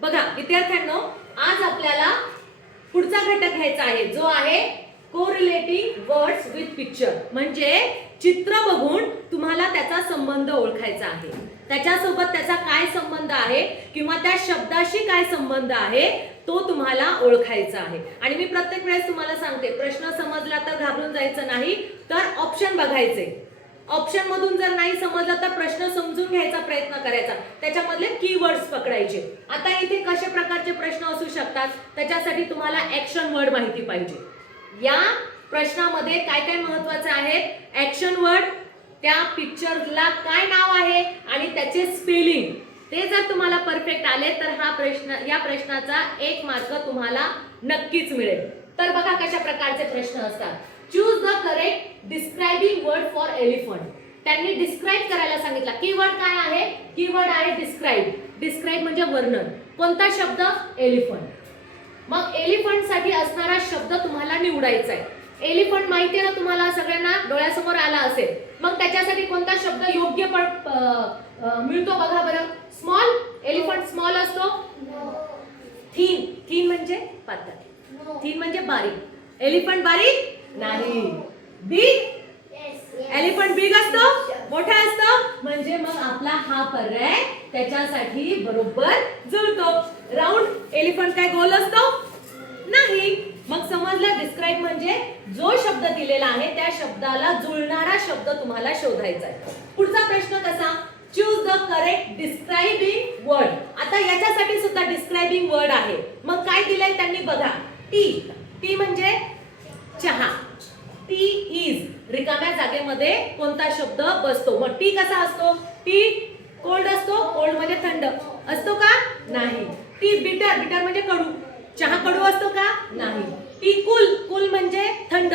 बघा विद्यार्थ्यांनो, आज आपल्याला पुढचा घटक घ्यायचा आहे जो आहे कोरिलेटिंग वर्ड्स विथ पिक्चर. म्हणजे चित्र बघून तुम्हाला त्याचा संबंध ओळखायचा आहे, त्याच्यासोबत त्याचा काय संबंध आहे किंवा त्या शब्दाशी काय संबंध आहे तो तुम्हाला ओळखायचा आहे. आणि मी प्रत्येक वेळेस तुम्हाला सांगते, प्रश्न समजला तर घाबरून जायचं नाही, तर ऑप्शन बघायचे. ऑप्शन मधून जर नाही समजलं तर प्रश्न समजून घ्यायचा प्रयत्न करायचा, त्याच्यामधले कीवर्ड्स पकडायचे. आता इथे कशा प्रकारचे प्रश्न असू शकतात त्याच्यासाठी तुम्हाला ऍक्शन वर्ड माहिती पाहिजे. या प्रश्नामध्ये काय काय महत्त्वाचे आहेत? ऍक्शन वर्ड, त्या पिक्चरला काय नाव आहे आणि त्याचे स्पेलिंग, ते जर तुम्हाला परफेक्ट आले तर या प्रश्नाचा 1 मार्क तुम्हाला नक्कीच मिळेल. तर बघा कशा प्रकारचे प्रश्न असतात. Choose the correct describing word for elephant. त्यांनी डिस्क्राइब करायला सांगितलं. कीवर्ड काय आहे? कीवर्ड आहे डिस्क्राइब. डिस्क्राइब म्हणजे वर्णन. कोणता शब्द? एलिफंट. मग एलिफंट साठी असणारा शब्द तुम्हाला निवडायचा आहे. एलिफंट माहिती आहे ना तुम्हाला, सगळ्यांना डोळ्यासमोर आला असेल. मग त्याच्यासाठी कोणता शब्द योग्य मिळतो बघा बरं. स्मॉल. एलिफंट स्मॉल असतो. थीन. थीन म्हणजे पातळ. थीन म्हणजे बारीक. एलिफंट बारीक नाही. बिग. एलिफंट बिग असतो, मोठा असतो. म्हणजे मग आपला हा पर्याय त्याच्यासाठी बरोबर जुळतो. राऊंड. एलिफंट काय गोल असतो? नाही. मग समजलं, डिस्क्राइब म्हणजे जो शब्द दिलेला आहे त्या शब्दाला जुळणारा शब्द तुम्हाला शोधायचा आहे. पुढचा प्रश्न कसा? Choose the correct describing word. आता याच्यासाठी सुद्धा डिस्क्राइबिंग वर्ड आहे. मग काय दिलंय त्यांनी बघा. टी. टी म्हणजे चहा. T is. रिकाम्या जागेमध्ये कोणता शब्द बसतो? मग टी कसा असतो? टी कोल्ड असतो. कोल्ड म्हणजे थंड असतो का? नाही. टी बिटर. बिटर म्हणजे कडू. चहा कडू असतो का? नाही. T cool. कूल म्हणजे थंड.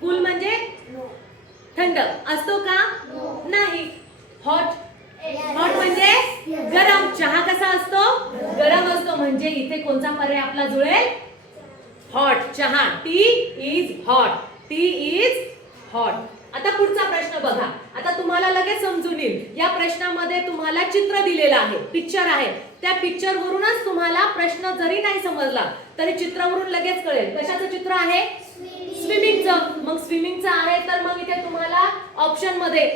कूल म्हणजे थंड असतो का? नाही. हॉट. हॉट म्हणजे गरम. चहा कसा असतो? गरम असतो. म्हणजे इथे कोणता पर्याय आपला जुळेल? हॉट. चहा. T is hot. T is hot. आता पुढचा प्रश्न बघा. आता तुम्हाला लगेच समजून येईल. या प्रश्नामध्ये तुम्हाला चित्र दिलेलं आहे, पिक्चर आहे. त्या पिक्चर वरूनच तुम्हाला प्रश्न जरी नाही समजला तरी चित्रावरून लगेच कळेल. कशाचं चित्र आहे? स्विमिंगचं. मग स्विमिंगचं आहे तर मग इथे तुम्हाला ऑप्शन मध्ये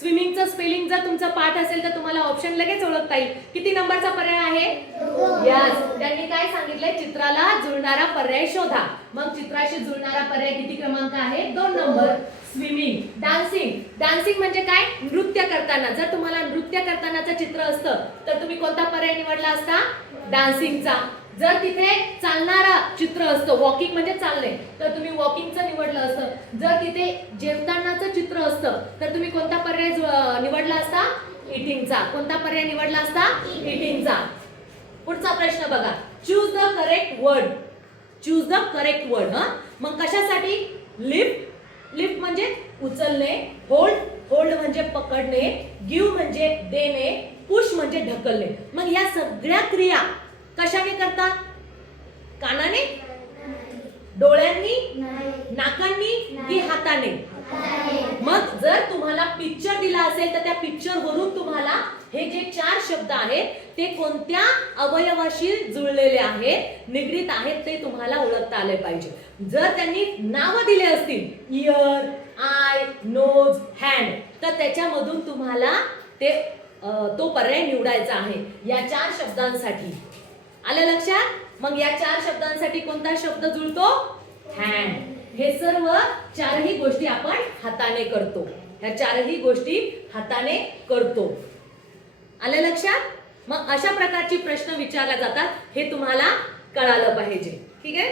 स्विमिंगचं स्पेलिंग जर तुमचा पाठ असेल तर तुम्हाला ऑप्शन लगेच ओळखता येईल. किती नंबरचा पर्याय आहे? यस. त्यांनी काय सांगितलंय? चित्राला जुळणारा पर्याय शोधा. मग चित्राशी जुळणारा पर्याय किती क्रमांक आहे? 2 नंबर. स्विमिंग. डान्सिंग. डान्सिंग म्हणजे काय? नृत्य करताना. जर तुम्हाला नृत्य करतानाचं चित्र असतं तर तुम्ही कोणता पर्याय निवडला असता? डान्सिंगचा. जर तिथे चालणारा चित्र असतं, वॉकिंग म्हणजे चालणे, तर तुम्ही वॉकिंगचं निवडलं असतं. जर तिथे जेवतानाचं चित्र असतं तर तुम्ही कोणता पर्याय निवडला असता? इटिंगचा. कोणता पर्याय निवडला असता? इटिंगचा. पुढचा प्रश्न बघा. Choose the correct word. Choose the correct word. मग कशासाठी? लिफ्ट. लिफ्ट म्हणजे उचलणे. होल्ड. होल्ड म्हणजे पकडणे. गिव्ह म्हणजे देणे. पुश म्हणजे ढकलणे. मग या सगळ्या क्रिया कशाने करतात? कानाने, डोळ्यांनी, नाकांनी की हाताने? मग जर तुम्हाला पिक्चर दिला असेल तर त्या पिक्चर वरून तुम्हाला हे जे 4 शब्द आहेत ते कोणत्या अवयवाशी जुळलेले आहेत, निगडीत आहेत, ते तुम्हाला ओळखता आले पाहिजे. जर त्यांनी नाव दिले असतील, इयर, आय, नोज, हँड, तर त्याच्यामधून तुम्हाला तो पर्याय निवडायचा आहे या 4 शब्दांसाठी. आलं लक्षात? मग या 4 शब्दांसाठी कोणता शब्द जुळतो? हँड. हे सर्व 4ही गोष्टी आपण हाताने करतो. ह्या 4ही गोष्टी हाताने करतो. आलं लक्षात? मग अशा प्रकारची प्रश्न विचारले जातात, हे तुम्हाला कळालं पाहिजे. ठीक आहे.